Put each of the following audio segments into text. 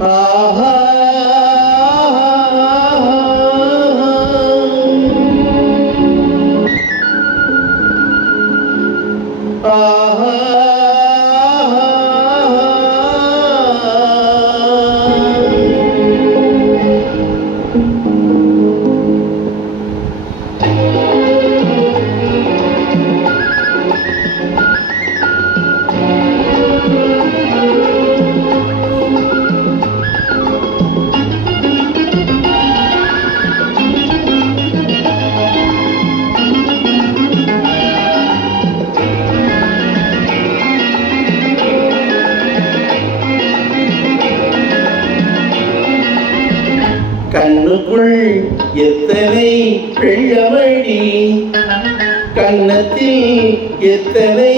Aha. கண்ணுக்குள் எத்தனை வெள்ளமடி கன்னத்தில் எத்தனை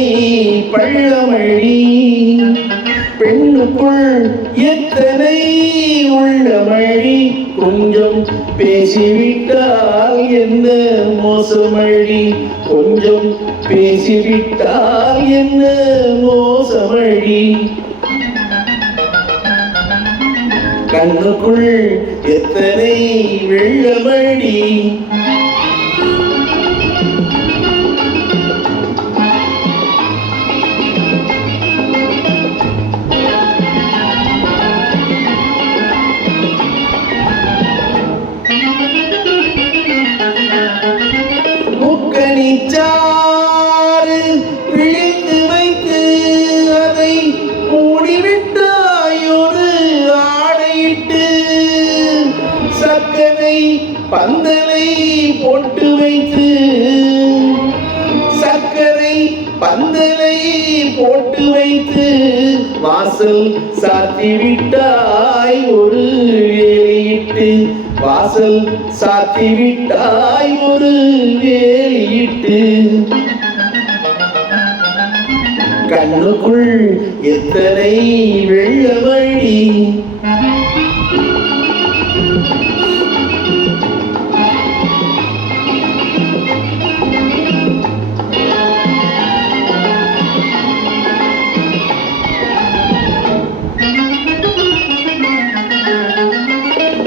பள்ளமழி பெண்ணுக்குள் எத்தனை உள்ள மழி கொஞ்சம் பேசிவிட்டால் என்ன மோசமழி கொஞ்சம் பேசிவிட்டால் என்ன மோசமழி கண்ணுக்குள் எத்தனை வெள்ளமடி? முக்கணிச்சாறு பந்தலை போட்டு வைத்து சர்க்கரை பந்தலை போட்டு வைத்து வாசல் சாத்தி விட்டாய் ஒரு வேலையிட்டு வாசல் சாத்தி விட்டாய் ஒரு வேலையிட்டு. கண்ணுக்குள் எத்தனை வெள்ளவழி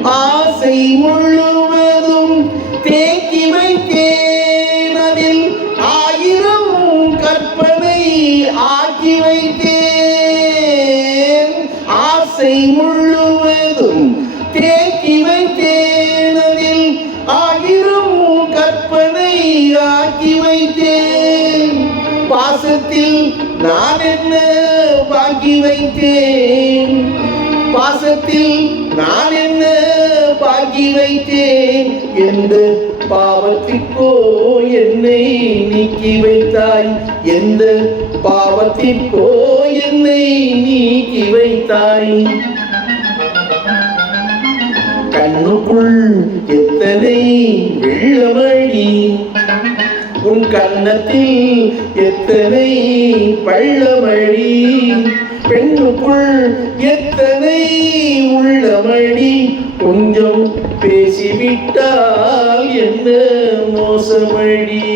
ஆசை முழுவதும் தேக்கி வைத்தேன். அதில் ஆயிரம் கற்பனை ஆக்கி வைத்தேன். ஆசை முழுவதும் தேக்கி வைத்தேன். அதில் ஆயிரம் கற்பனை ஆக்கி வைத்தேன். பாசத்தில் நான் என்ன வாங்கி வைத்தேன்? பாசத்தில் நான் என்ன பாக்கி வைத்தேன் எந்த பாவத்திற்கோ என்னை நீக்கி வைத்தாய்? எந்த பாவத்திற்கோ என்னை நீக்கி வைத்தாய்? கண்ணுக்குள் எத்தனை வெள்ளமழி உன் கண்ணத்தில் எத்தனை பள்ளமழி பெண்ணுக்குள் எத்தனை உள்ளமழி கொஞ்சம் பேசிவிட்டால் என்ன மோசமழி